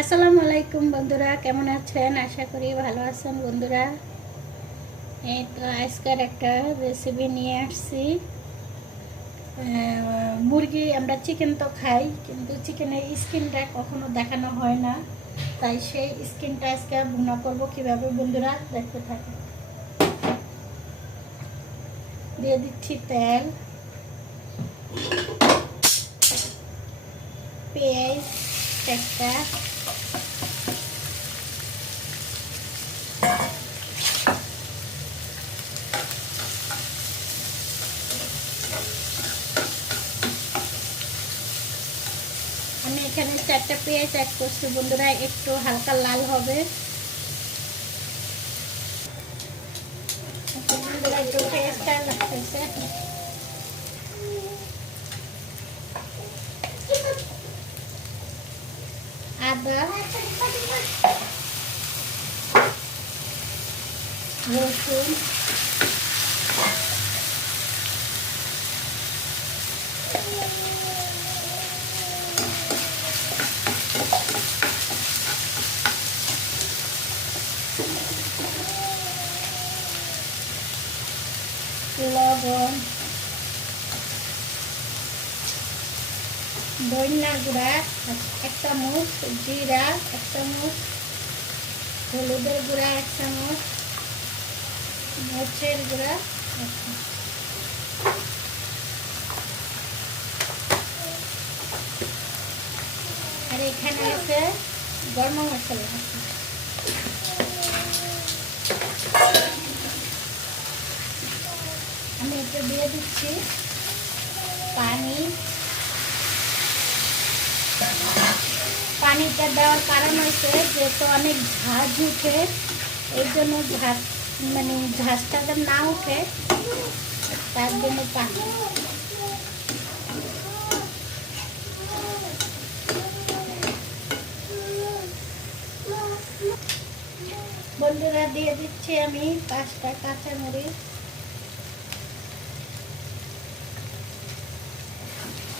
আসসালামু আলাইকুম বন্ধুরা, কেমন আছেন? আশা করি ভালো আছেন বন্ধুরা। এই তো আজকের একটা রেসিপি নিয়ে আসছি। মুরগি আমরা চিকেন তো খাই, কিন্তু চিকেনের স্কিনটা কখনো দেখানো হয় না, তাই সেই স্কিনটা আজকে ভুনা করবো কিভাবে বন্ধুরা, দেখতে থাকি। দিয়ে দিচ্ছি তেল, পেঁয়াজ একটা, আমি এখানে 4টা পেঁয়াজ অ্যাড করছি বন্ধুরা, একটু হালকা লাল হবে। বন্ধুরা একটু পেঁয়াজটা লাগতেছে, আদা, রসুন, লবণ, ধনিয়া গুঁড়া 1 চামচ, জিরা 1 চামচ, হলুদের গুঁড়া 1 চামচ, মরিচের গুঁড়া 1 চামচ। আর এখানে আছে গরম মশলা। আমি একটু দিয়ে দিচ্ছি পানি। পানিটা দেওয়ার কারণ হচ্ছে যেহেতু অনেক ঝাঁজ উঠে, এই জন্য ঝাঁজটা যেন না উঠে, তার জন্য পানি। বন্ধুরা দিয়ে দিচ্ছি আমি 5টা কাঁচামরিচ।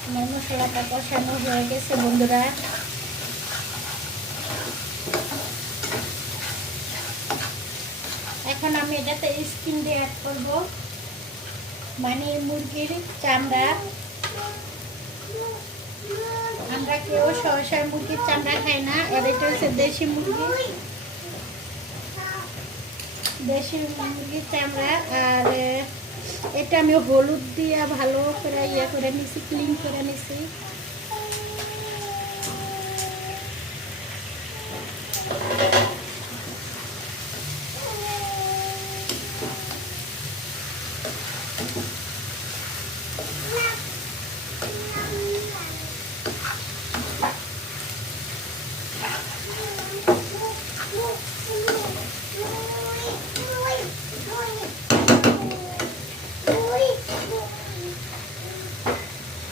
আমার মশলাটা কষানো হয়ে গেছে বন্ধুরা। এখন আমি এটাতে স্কিন দিয়ে অ্যাড করবো, মানে মুরগির চামড়া। আমরা কেউ সহসা মুরগির চামড়া খাই না, আর এটা হচ্ছে দেশি মুরগির চামড়া। আর এটা আমি হলুদ দিয়ে ভালো করে করে নিছি, ক্লিন করে নিছি।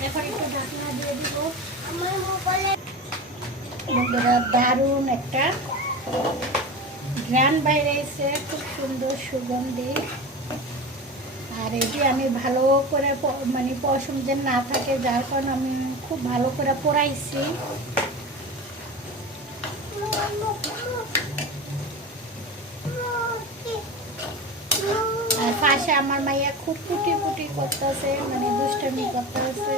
এখন একটু ঢাকনা দিয়ে দিব। বন্ধুরা দারুণ একটা ঘ্রাণ বাইরে এসে, খুব সুন্দর সুগন্ধি। আর এটি আমি ভালো করে পশম যে না থাকে, যার কারণে আমি খুব ভালো করে পোড়াইছি। আর পাশে আমার মাইয়া খুব কুটি কুটি করতেছে, দুষ্টামি করতেছে।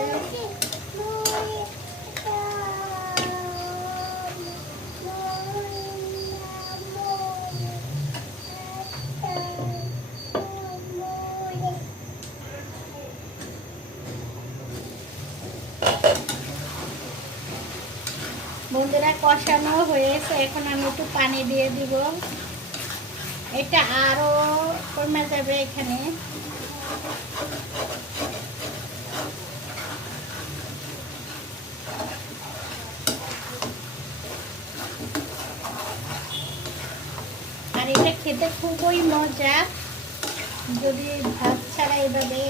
বন্ধুরা কষানো হয়েছে, এখন আমি একটু পানি দিয়ে দিব। এটা আরো কমে যাবে এখানে। আর এটা খেতে খুবই মজা, যদি ভাত ছাড়া এভাবে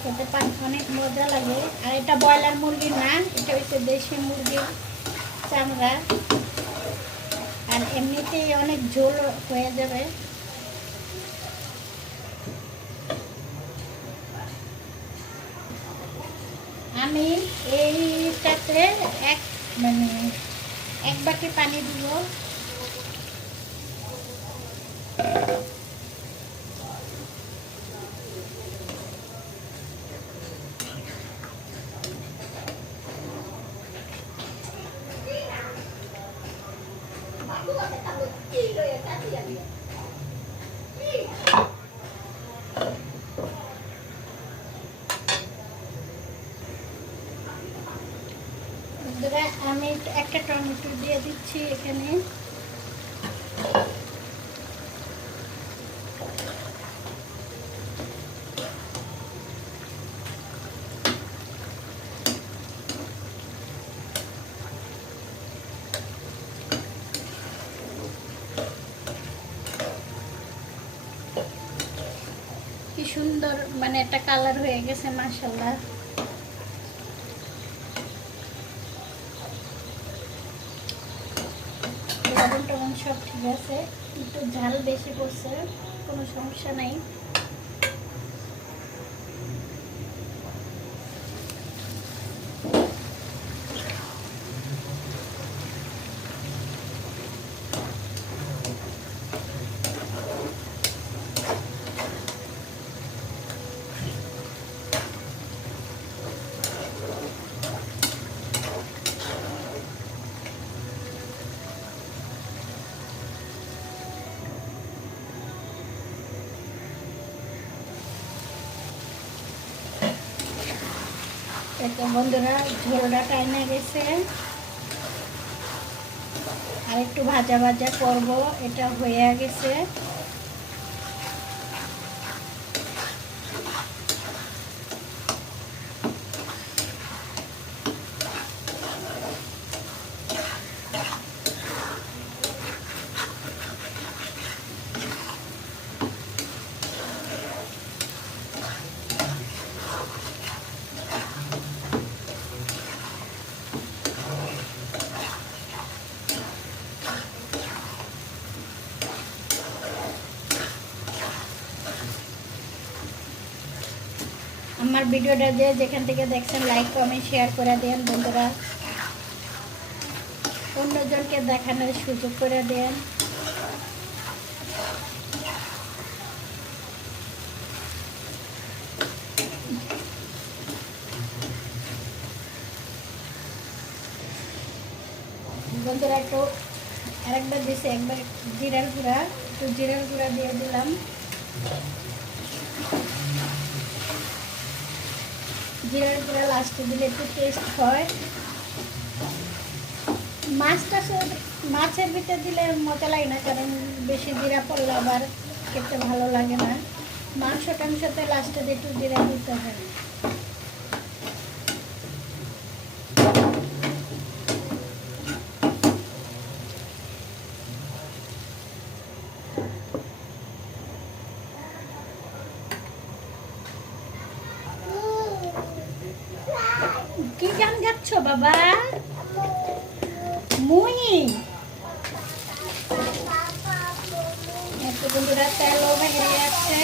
খেতে পান অনেক মজা লাগে। আর এটা ব্রয়লার মুরগি না, এটা হচ্ছে দেশি মুরগির চামড়া। আর এমনিতেই অনেক ঝোল হয়ে যাবে। আমি এইটাতে 1 বাটি পানি দিব। আমি একটা টমেটো দিয়ে দিচ্ছি এখানে। কি সুন্দর মানে একটা কালার হয়ে গেছে মাশাআল্লাহ। লবণ টবণ সব ঠিক আছে, একটু ঝাল বেশি পড়ছে, কোনো সমস্যা নাই। তো বন্ধুরা ঝোলটা টাইমে গেছে, আর একটু ভাজা ভাজা করব, এটা হয়ে গেছে। আমার ভিডিওটা যে যেখান থেকে দেখছেন লাইক কমেন্ট শেয়ার করে দেন বন্ধুরা, অন্যজনকে দেখানোর সুযোগ করে দেন। বন্ধুরা একটু আরেকবার দিছে, একবার জিরার গুঁড়া, একটু জিরার গুঁড়া দিয়ে দিলাম। জিরার গুঁড়া লাস্টে দিলে একটু টেস্ট হয়। মাছের ভিতরে দিলে মজা লাগে না, কারণ বেশি জিরা পড়লে আবার খেতে ভালো লাগে না। মাংস টাংসতে লাস্টে একটু জিরা দিতে হয়। কি গান গাচ্ছ বাবা? মুই একটু বন্ধুরা তেলও ভেঙে যাচ্ছে।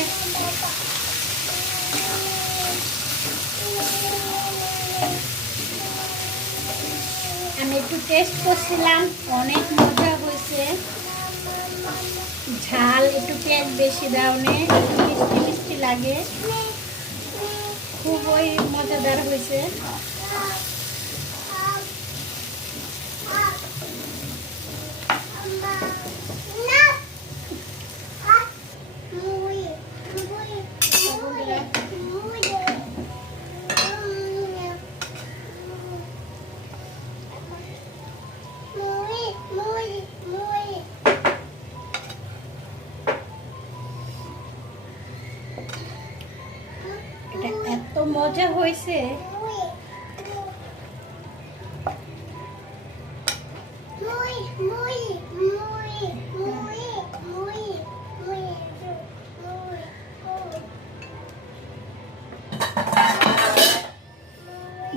আমি একটু টেস্ট করছিলাম, অনেক মজা হয়েছে। ঝাল একটু পেঁয়াজ বেশি দাওনে, মিষ্টি মিষ্টি লাগে, খুবই মজাদার হয়েছে। এত মজা হয়েছে।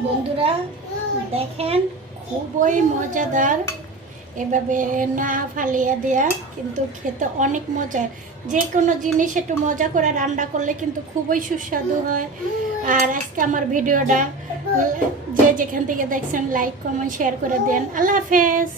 বন্ধুরা দেখেন খুবই মজাদার, এভাবে না ফালিয়ে দেয়া, কিন্তু খেতে অনেক মজার। যে কোনো জিনিস একটু মজা করে রান্না করলে কিন্তু খুবই সুস্বাদু হয়। আর আজকে আমার ভিডিওটা যে যেখান থেকে দেখছেন লাইক কমেন্ট শেয়ার করে দেন। আল্লাহ হাফেজ।